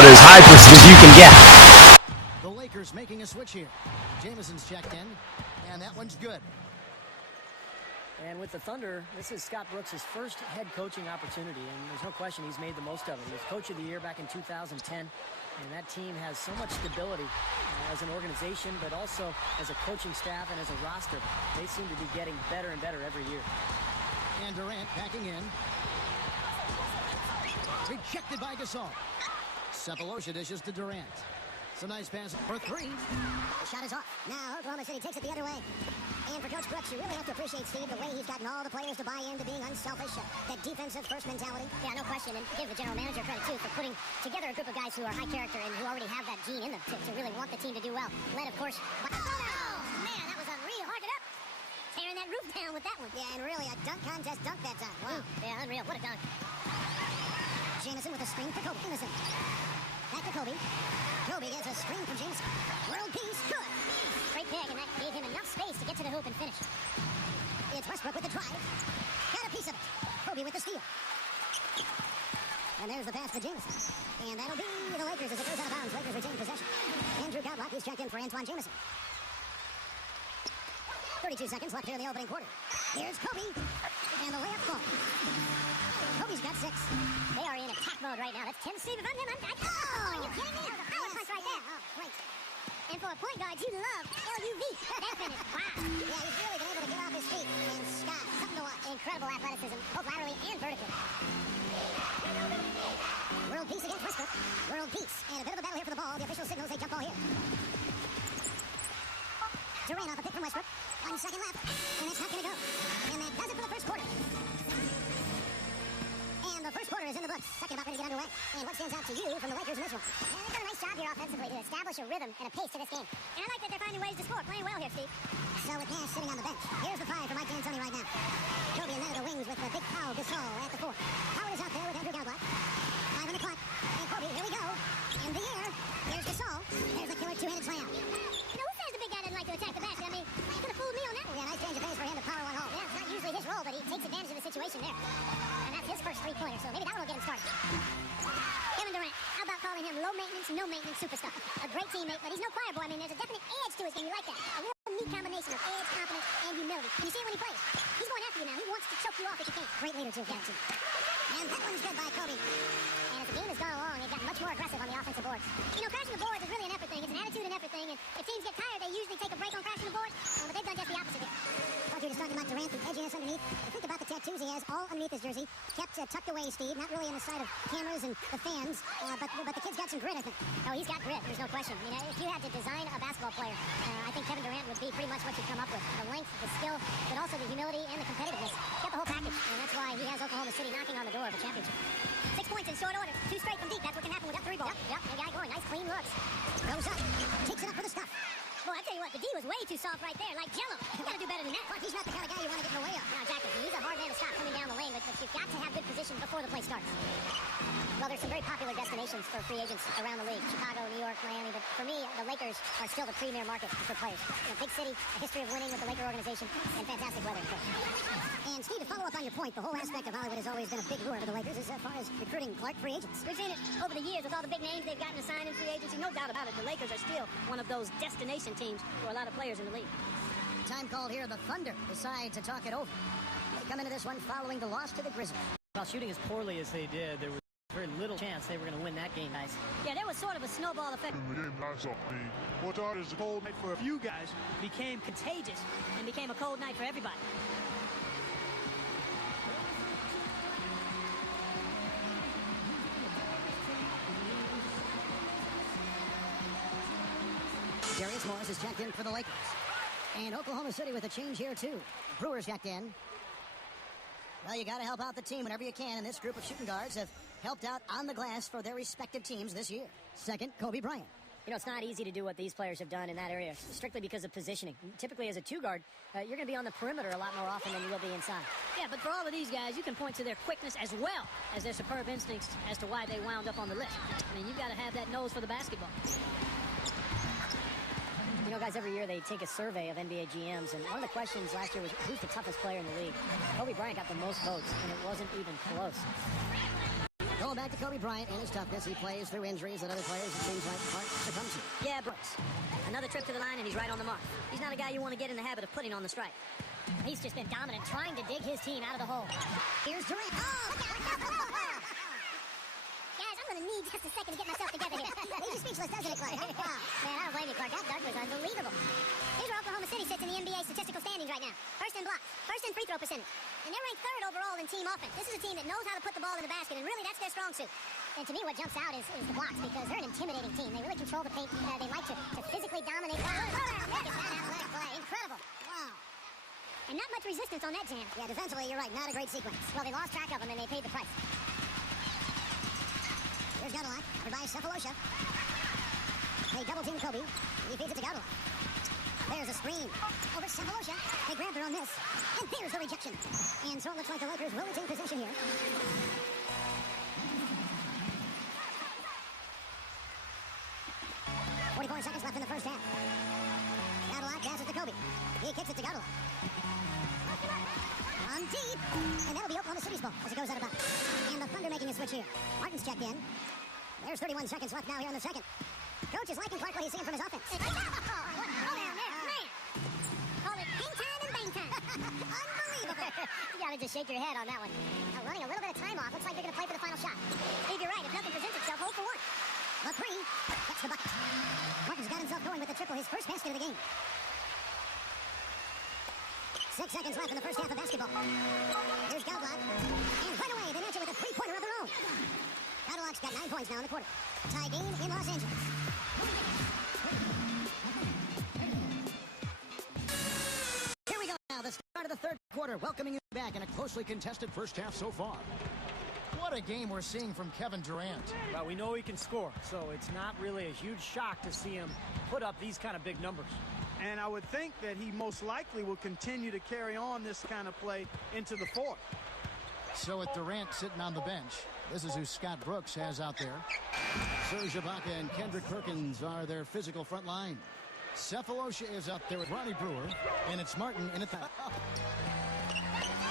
about as high-pressed as you can get. The Lakers making a switch here. Jamison's checked in, and that one's good. And with the Thunder, this is Scott Brooks' first head coaching opportunity, and there's no question he's made the most of it. He was Coach of the Year back in 2010, and that team has so much stability as an organization, but also as a coaching staff and as a roster. They seem to be getting better and better every year. And Durant backing in. Rejected by Gasol. Cephalosha dishes to Durant. It's a nice pass for three. The shot is off. Now Oklahoma City takes it the other way. And for Coach Brooks, you really have to appreciate, Steve, the way he's gotten all the players to buy into being unselfish, that defensive first mentality. Yeah, no question. And give the general manager credit, too, for putting together a group of guys who are high character and who already have that gene in them to really want the team to do well. Led, of course, by... Oh, man, that was unreal. Hark it up. Tearing that roof down with that one. Yeah, and really a dunk contest dunk that time. Wow. Yeah, unreal. What a dunk. Jamison with a screen for Kobe. Jamison. Back to Kobe. Kobe gets a screen from Jamison. World peace. Good. Great pick, and that gave him enough space to get to the hoop and finish. It's Westbrook with the drive. Got a piece of it. Kobe with the steal. And there's the pass to Jamison. And that'll be the Lakers as it goes out of bounds. Lakers retain possession. Andrew Godlock is checked in for Antoine Jamison. 32 seconds left here in the opening quarter. Here's Kobe. And the layup ball. Kobe's got 6. They are in attack mode right now. That's 10. Steve, if I'm him, are you kidding me? That was a power punch right there. Oh, great. And for a point guard, you love LUV. That finish. Wow. Yeah, he's really been able to get off his feet. And Scott, something to watch. Incredible athleticism, both laterally and vertically. World peace against Westbrook. World peace. And a bit of a battle here for the ball. The official signals a jump ball here. Durant off a pick from Westbrook. 1 second left. And that's not going to go. And that does it for the first quarter. And the first quarter is in the books. Second about ready to get underway. And what stands out to you from the Lakers in this one? And they've done a nice job here offensively to establish a rhythm and a pace to this game. And I like that they're finding ways to score. Playing well here, Steve. So with Nash sitting on the bench. Here's the 5 for Mike D'Antoni right now. Kobe and then the wings with the big foul. Gasol at the 4. Howard is out there with Andrew Godlock. 5 on the clock. And Kobe, here we go. In the air. There's Gasol. There's the killer two-handed slam. You know, who says the big guy doesn't like to attack the basket? I mean, he could have fooled me on that one. Yeah, nice change of pace for him to power one home. Yeah, it's not usually his role, but he takes advantage of the situation there. And that's his first three-pointer, so maybe that one will get him started. Kevin Durant, how about calling him low maintenance, no maintenance superstar? A great teammate, but he's no choir boy. I mean, there's a definite edge to his game. You like that? A real neat combination of edge, confidence, and humility. And you see it when he plays. He's going after you now. He wants to choke you off if he can. Great leader, too. Yeah. And that one's good by Kobe. And as the game has gone along, they've gotten much more aggressive on the offensive boards. You know, crashing the boards is really an effort thing. It's an attitude and effort thing. And if teams get tired, they usually take a break on crashing the boards. But they've done just the opposite here. Well, you're just talking about Durant, the edginess underneath. Think about the tattoos he has all underneath his jersey. Kept tucked away, Steve. Not really in the sight of cameras and the fans. But the kid's got some grit, I think. Oh, he's got grit. There's no question. You know, if you had to design a basketball player, I think Kevin Durant would be pretty much what you'd come up with. The length, the skill, but also the humility and the competitiveness. He's got the whole package. And that's why he has Oklahoma City knocking on the door of a championship. 6 points in short order. 2 straight from deep. That's what can happen with that 3 ball. Yep. The guy going. Nice, clean looks. Goes up. Takes it up for the stuff. Boy, I tell you what, the D was way too soft right there, like Jello. You got to do better than that. Well, he's not the kind of guy you want to get in the way of. No, exactly. He's a hard man to stop coming down the lane, but you've got to have good position before the play starts. Well, there's some very popular destinations for free agents around the league. Chicago, New York, Miami. But for me, the Lakers are still the premier market for players. You know, big city, a history of winning with the Laker organization, and fantastic weather, of course. And Steve, to follow up on your point, the whole aspect of Hollywood has always been a big lure for the Lakers as far as recruiting Clark free agents. We've seen it over the years with all the big names they've gotten to sign in free agency. No doubt about it. The Lakers are still one of those destination teams for a lot of players in the league. Time called here. The Thunder decide to talk it over. They come into this one following the loss to the Grizzlies. While shooting as poorly as they did, there was very little chance they were going to win that game, guys. Yeah, there was sort of a snowball effect. In the game I saw, what started as a cold night for a few guys became contagious and became a cold night for everybody. Darius Morris is checked in for the Lakers. And Oklahoma City with a change here, too. Brewer's checked in. Well, you got to help out the team whenever you can, and this group of shooting guards have helped out on the glass for their respective teams this year. Second, Kobe Bryant. You know, it's not easy to do what these players have done in that area, strictly because of positioning. Typically, as a 2-guard, you're going to be on the perimeter a lot more often than you will be inside. Yeah, but for all of these guys, you can point to their quickness as well as their superb instincts as to why they wound up on the list. I mean, you've got to have that nose for the basketball. You know, guys, every year they take a survey of NBA GMs, and one of the questions last year was, who's the toughest player in the league? Kobe Bryant got the most votes, and it wasn't even close. Going back to Kobe Bryant and his toughness, he plays through injuries that other players, it seems like, aren't succumb to. Yeah, Brooks. Another trip to the line, and he's right on the mark. He's not a guy you want to get in the habit of putting on the strike. He's just been dominant, trying to dig his team out of the hole. Here's Durant. Oh, look out. Guys, I'm going to need just a second to get myself together here. Leaves you speechless, doesn't it, Clark? Wow. Man, I don't blame you, Clark. That dunk was unbelievable. Here's where Oklahoma City sits in the NBA statistical standings right now. First in blocks, first in free throw percentage. And they're ranked third overall in team offense. This is a team that knows how to put the ball in the basket, and really that's their strong suit. And to me, what jumps out is the blocks, because they're an intimidating team. They really control the paint. They like to physically dominate. Look at that athletic play. Incredible. Wow. And not much resistance on that jam. Yeah, defensively, you're right. Not a great sequence. Well, they lost track of him, and they paid the price. Here's Gadolak, covered by Cephalosha. They double-team Kobe. He feeds it to Gadolak. There's a screen. Over Cephalosha. They grabbed her on this. And there's the rejection. And so it looks like the Lakers will retain possession here. 44 seconds left in the first half. Gadolak passes to Kobe. He kicks it to Gadolak. On deep. And that'll be Oklahoma City's ball as it goes out of bounds. And the Thunder making a switch here. Martin's checked in. There's 31 seconds left now here in the second. Coach is liking Clark what he's seeing from his offense. Oh, down there, man. Call it hang time and bang time. Unbelievable. You gotta just shake your head on that one. Now, running a little bit of time off. Looks like they're gonna play for the final shot. Steve, you're right. If nothing presents itself, hold for one. The three. That's the bucket. Martin's got himself going with the triple, his first basket of the game. 6 seconds left in the first half of basketball. Here's Gadolak. And right away, they match it with a three-pointer of their own. Gadolak's got 9 points now in the quarter. Tie game in Los Angeles. Here we go now, the start of the third quarter, welcoming you back in a closely contested first half so far. What a game we're seeing from Kevin Durant. Well, we know he can score, so it's not really a huge shock to see him put up these kind of big numbers. And I would think that he most likely will continue to carry on this kind of play into the fourth. So with Durant sitting on the bench, this is who Scott Brooks has out there. Serge Ibaka and Kendrick Perkins are their physical front line. Cephalosha is out there with Ronnie Brewer, and it's Martin in attack.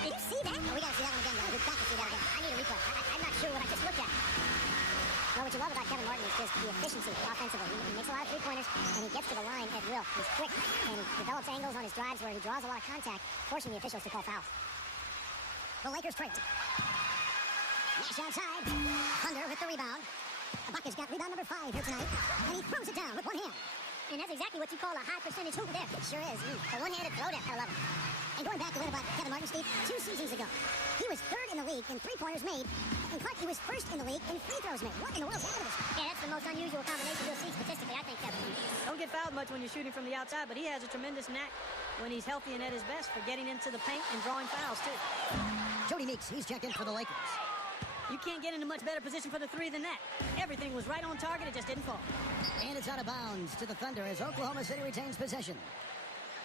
Did you see that? Oh, we gotta see that one again, guys. We've got to see that again. I need a replay. I'm not sure what I just looked at. Well, what you love about Kevin Martin is just the efficiency offensively. He makes a lot of three-pointers, and he gets to the line at will. He's quick, and he develops angles on his drives where he draws a lot of contact, forcing the officials to call fouls. The Lakers trail. Nash outside. Thunder with the rebound. Ibaka's got rebound number 5 here tonight, and he throws it down with one hand. And that's exactly what you call a high-percentage hooper there. It sure is. A one-handed throw down. I love it. And going back a little about Kevin Martin, Steve, 2 seasons ago, he was 3rd in the league in three-pointers made, and Clark, he was 1st in the league in free throws made. What in the world's happened to this? Yeah, that's the most unusual combination you'll see statistically, I think, Kevin. Don't get fouled much when you're shooting from the outside, but he has a tremendous knack when he's healthy and at his best for getting into the paint and drawing fouls, too. Jody Meeks, he's checked in for the Lakers. You can't get in a much better position for the three than that. Everything was right on target, it just didn't fall. And it's out of bounds to the Thunder as Oklahoma City retains possession.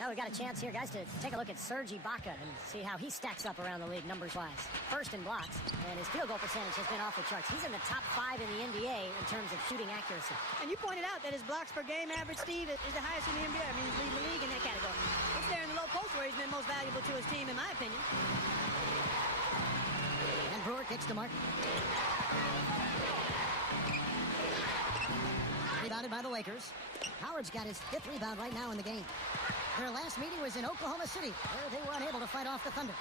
Now we've got a chance here, guys, to take a look at Serge Ibaka and see how he stacks up around the league numbers-wise. First in blocks, and his field goal percentage has been off the charts. He's in the top 5 in the NBA in terms of shooting accuracy. And you pointed out that his blocks per game average, Steve, is the highest in the NBA. I mean, he's leading the league in that category. It's there in the low post where he's been most valuable to his team, in my opinion. And Brewer kicks to Martin. Rebounded by the Lakers. Howard's got his 5th rebound right now in the game. Their last meeting was in Oklahoma City, where they were unable to fight off the Thunder.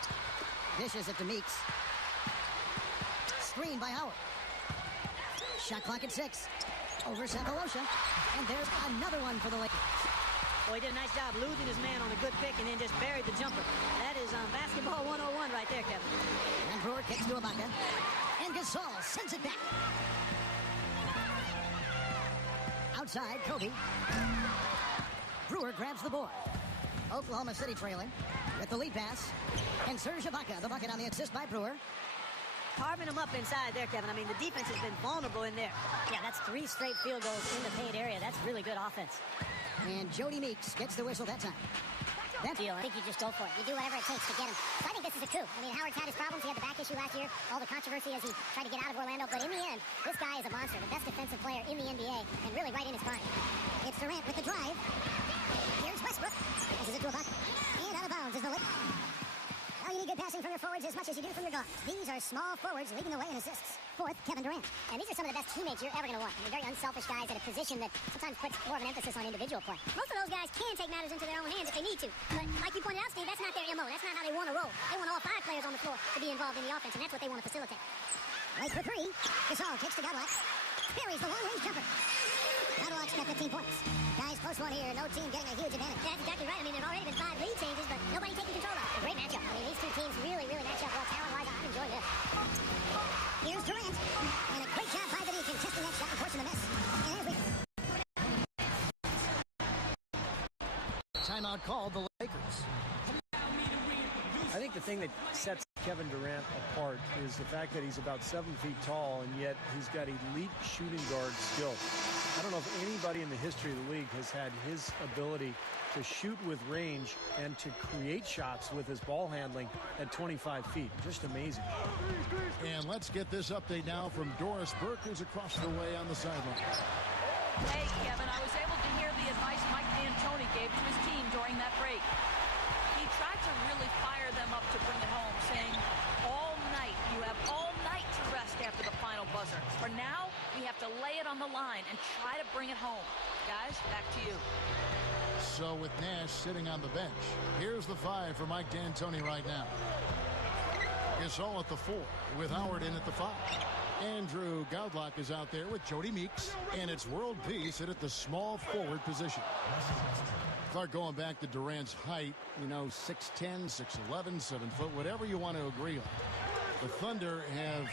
Dishes it to Meeks. Screen by Howard. Shot clock at 6. Over Cephalosha. And there's another one for the Lakers. Well, he did a nice job losing his man on a good pick and then just buried the jumper. That is basketball 101 right there, Kevin. And Brewer kicks to Ibaka. And Gasol sends it back. Outside, Kobe. Brewer grabs the board. Oklahoma City trailing with the lead pass. And Serge Ibaka, the bucket on the assist by Brewer. Carving him up inside there, Kevin. I mean, the defense has been vulnerable in there. Yeah, that's 3 straight field goals in the paint area. That's really good offense. And Jody Meeks gets the whistle that time. That deal, I think you just go for it. You do whatever it takes to get him. So I think this is a coup. I mean, Howard's had his problems. He had the back issue last year. All the controversy as he tried to get out of Orlando. But in the end, this guy is a monster. The best defensive player in the NBA. And really right in his prime. It's Durant with the drive. Here's Westbrook. Passes it to Ibaka. And out of bounds is the Lakers. Well, you need good passing from your forwards as much as you do from your guards. These are small forwards leading the way in assists. Fourth, Kevin Durant. And these are some of the best teammates you're ever going to want. I mean, very unselfish guys at a position that sometimes puts more of an emphasis on individual play. Most of those guys can take matters into their own hands if they need to. But like you pointed out, Steve, that's not their MO. That's not how they want to roll. They want all 5 players on the floor to be involved in the offense, and that's what they want to facilitate. Right for 3. Gasol kicks to Godlock. Parries the long-range jumper. Godlock's got 15 points. Guys, close one here. No team getting a huge advantage. That's exactly right. I mean, there have already been 5 lead changes, but nobody taking control of it. A great matchup. I mean, these two teams really, really match up well talent-wise. I'm enjoying this. Here's Durant. And a great job by the D contesting that shot and forcing the miss. And here's we... Timeout called the Lakers. I think the thing that sets Kevin Durant apart is the fact that he's about 7 feet tall, and yet he's got elite shooting guard skill. I don't know if anybody in the history of the league has had his ability to shoot with range and to create shots with his ball handling at 25 feet. Just amazing. And let's get this update now from Doris Burke, who's across the way on the sideline. Hey, Kevin, I was able to hear the advice Mike D'Antoni gave to his team during that break. He tried to really fire them up to bring it home, saying, all night, you have all night to rest after the final buzzer. For now, we have to lay it on the line and try to bring it home. Guys, back to you. So with Nash sitting on the bench, here's the 5 for Mike D'Antoni right now. Gasol at the 4, with Howard in at the 5. Andrew Godlock is out there with Jody Meeks, and it's World Peace at the small forward position. Start going back to Durant's height, 6'10", 6'11", 7 foot, whatever you want to agree on. The Thunder have,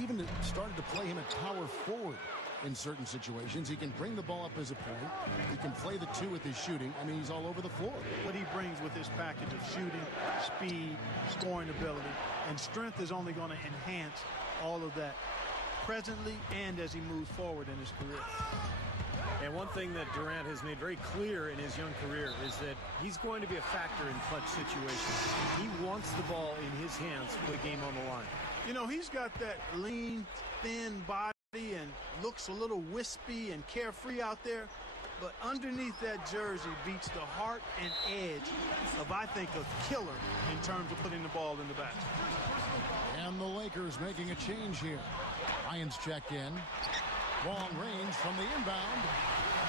even started to play him at power forward in certain situations. He can bring the ball up as a point. He can play the 2 with his shooting. I mean, he's all over the floor. What he brings with his package of shooting, speed, scoring ability, and strength is only going to enhance all of that presently and as he moves forward in his career. And one thing that Durant has made very clear in his young career is that he's going to be a factor in clutch situations. He wants the ball in his hands with the game on the line. He's got that lean, thin body and looks a little wispy and carefree out there. But underneath that jersey beats the heart and edge of, I think, a killer in terms of putting the ball in the basket. And the Lakers making a change here. Lions check in. Long range from the inbound.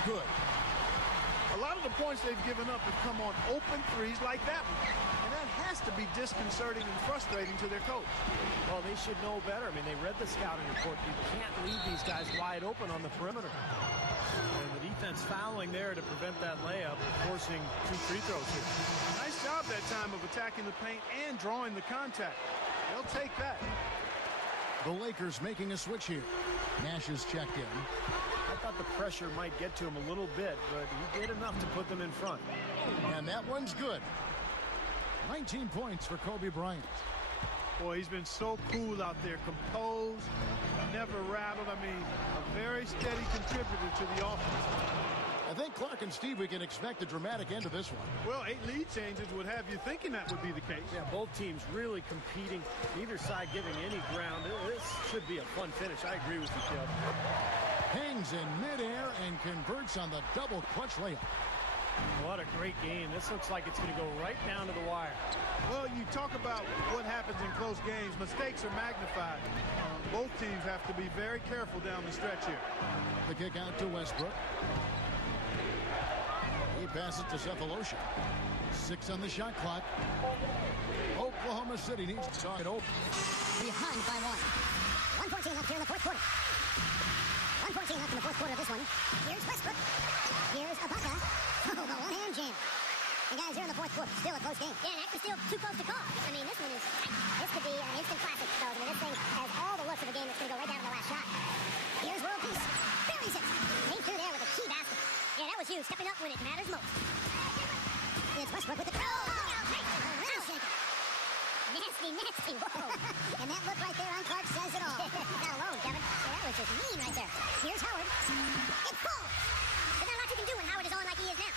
Good. A lot of the points they've given up have come on open threes like that one. And that has to be disconcerting and frustrating to their coach. Well, they should know better. I mean, they read the scouting report. You can't leave these guys wide open on the perimeter. And the defense fouling there to prevent that layup, forcing 2 free throws here. Nice job that time of attacking the paint and drawing the contact. They'll take that. The Lakers making a switch here. Nash is checked in. I thought the pressure might get to him a little bit, but he did enough to put them in front. And that one's good. 19 points for Kobe Bryant. Boy, he's been so cool out there, composed, never rattled. I mean, a very steady contributor to the offense. I think, Clark and Steve, we can expect a dramatic end to this one. Well, 8 lead changes would have you thinking that would be the case. Yeah, both teams really competing, neither side giving any ground. This should be a fun finish. I agree with you, Kev. Hangs in midair and converts on the double clutch layup. What a great game. This looks like it's going to go right down to the wire. Well, you talk about what happens in close games. Mistakes are magnified. Both teams have to be very careful down the stretch here. The kick out to Westbrook. He passes to Cephalosha. 6 on the shot clock. Oklahoma City needs to start it over. Behind by 1. 1:14 left here in the fourth quarter. 1:14 left in the fourth quarter of this one. Here's Westbrook. Here's Ibaka. Oh, the one-hand jam. And guys, here in the fourth quarter, still a close game. Yeah, and actually still too close to call. I mean, this one is, this could be an instant classic, fellas. I mean, this thing has all the looks of a game that's going to go right down to the last shot. Here's World Peace. Buries it. Came through there with a key basket. Yeah, that was huge. Stepping up when it matters most. It's Westbrook with the throw. Nasty, nasty. Whoa. And that look right there on Clark says it all. Not alone, Kevin. Yeah, that was just mean right there. Here's Howard. It falls. There's not a lot you can do when Howard is on like he is now.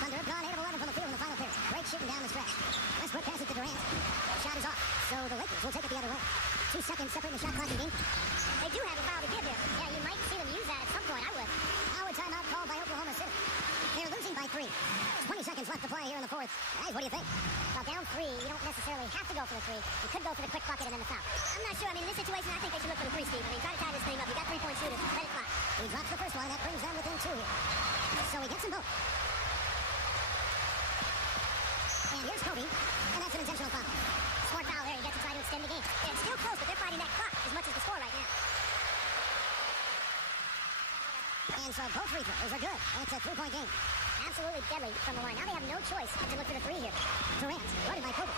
Thunder have gone 8 of 11 from the field in the final period. Great shooting down the stretch. Westbrook passes to Durant. Shot is off. So the Lakers will take it the other way. 2 seconds separating the shot clock and game. They do have a foul to give here. Yeah, you might see them use that at some point. I would. Howard timeout called by Oklahoma City. They're losing by 3. 20 seconds left to play here in the fourth. Guys, what do you think? About down from three, you don't necessarily have to go for the three. You could go for the quick bucket and then the foul. I'm not sure. I mean, in this situation, I think they should look for the three, Steve. I mean, try to tie this thing up. You got 3-point shooters. Let it fly. He drops the first one. That brings them within 2 here. So he gets them both. And here's Kobe. And that's an intentional foul. Smart foul there. You got to try to extend the game. It's still close, but they're fighting that clock as much as the score right now. And so both free throws are good. And it's a 3-point game. Absolutely deadly from the line. Now they have no choice but to look for the three here. Durant, guarded by Kobe.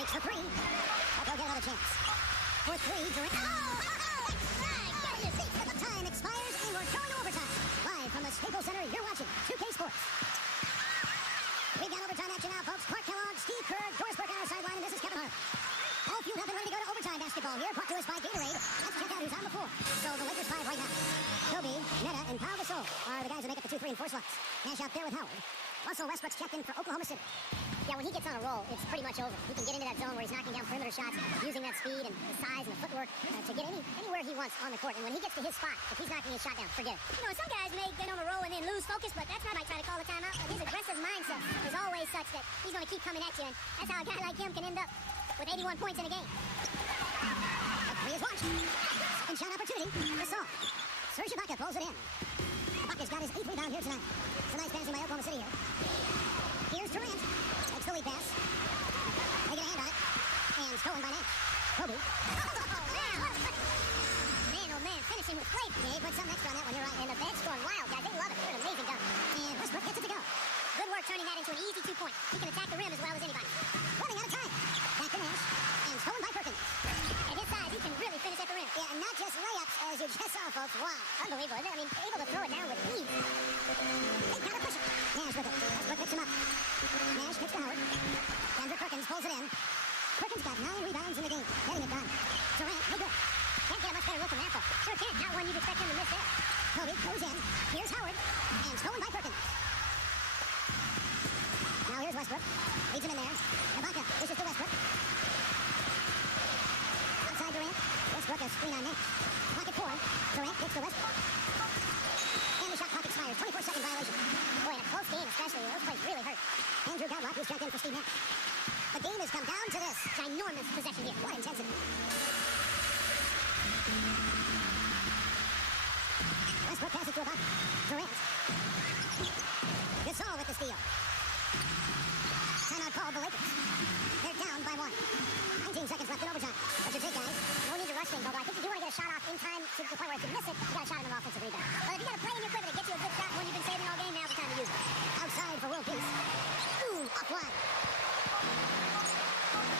Takes the three. But they'll get another chance. For three, Durant. Oh, my goodness. The time expires and we're going to overtime. Live from the Staples Center, you're watching 2K Sports. We've got overtime action now, folks. Clark Kellogg, Steve Kerr, Doris Burke on our sideline, and this is Kevin Hart. All fueled up and ready to go to overtime basketball here. Brought to us by Gatorade. Let's check out who's on the floor. So the Lakers 5 right now. Kobe, Netta, and Pau Gasol are the guys who make up the 2, 3, and 4 slots. Nash out there with Howard. Russell Westbrook's checked in for Oklahoma City. Yeah, when he gets on a roll, it's pretty much over. He can get into that zone where he's knocking down perimeter shots, using that speed and the size and the footwork to get anywhere he wants on the court. And when he gets to his spot, if he's knocking his shot down, forget it. You know, some guys may get on a roll and then lose focus, but that's not my try to call a timeout. But his aggressive mindset is always such that he's going to keep coming at you, and that's how a guy like him can end up with 81 points in a game. The three is launched. Second shot opportunity. Gasol. Serge Ibaka pulls it in. Ibaka's got his 8th rebound here tonight. It's a nice passing by Oklahoma City here. Here's Durant. Takes the lead pass. They get a hand on it. And stolen by Nash. Kobe. Man, oh man, finishing with flavor. Yeah, he put something extra on that one. You're right. And the bench going wild, guys. They love it. They're an amazing dunk. And Westbrook gets it to go. Good work turning that into an easy 2-point. He can attack the rim as well as anybody. Running out of time. Back to Nash. And stolen by Perkins. At his size, he can really finish at the rim. Yeah, and not just layups, as you just saw, folks. Wow. Unbelievable, isn't it? I mean, able to throw it down with ease. They gotta push it. Nash with it. Westbrook picks him up. Nash picks to Howard. Kendrick Perkins pulls it in. Perkins got 9 rebounds in the game. Getting it done. Durant, no good. Can't get a much better look than that, though. Sure can. Not one you'd expect him to miss there. Kobe goes in. Here's Howard. And stolen by Perkins. Now here's Westbrook. Leads him in there. Ibaka dishes to Westbrook. Outside Durant. Westbrook a screen on Nash. Pocket 4. Durant gets to Westbrook. And the shot clock expires. 24-second violation. Boy, in a close game especially, those plays really hurt. Andrew Godlock who's checked in for Steve Nash. The game has come down to this. Ginormous possession here. What intensity. Westbrook passes to Ibaka. Durant. Gasol with the steal. Timeout called the Lakers. They're down by 1. 19 seconds left in overtime. What's your take, guys? No need to rush things, although I think you do want to get a shot off in time to the point where if you miss it, you got a shot in an offensive rebound. But if you got a play in your quiver that gets you a good shot, one you've been saving all game, now's the time to use it. Outside for world peace. Ooh, off wide.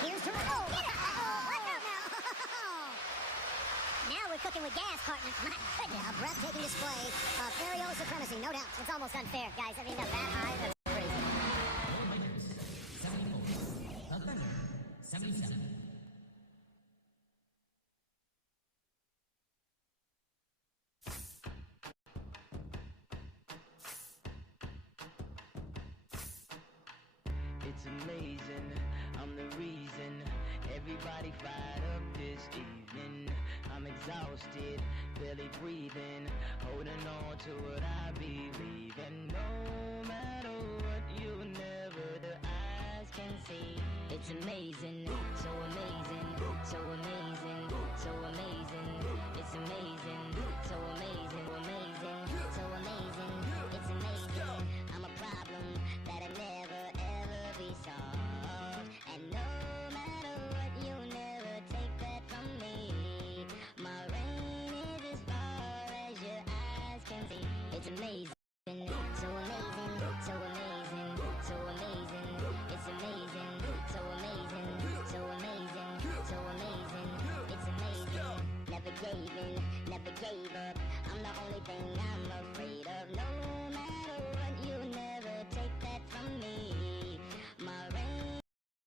Here's Durant. Oh, watch out now. Now we're cooking with gas, partner. My goodness. A breathtaking display of aerial supremacy, no doubt. It's almost unfair, guys. I mean, they're that high. That's crazy. It's amazing, I'm the reason everybody fired up this evening. I'm exhausted, barely breathing, holding on to what I believe in. No matter what, you never the eyes can see. It's amazing, so amazing, so amazing, so amazing. It's amazing, so amazing, amazing, so amazing. It's amazing. I'm a problem that'll never ever be solved. And no matter what, you'll never take that from me. My reign is as far as your eyes can see. It's amazing.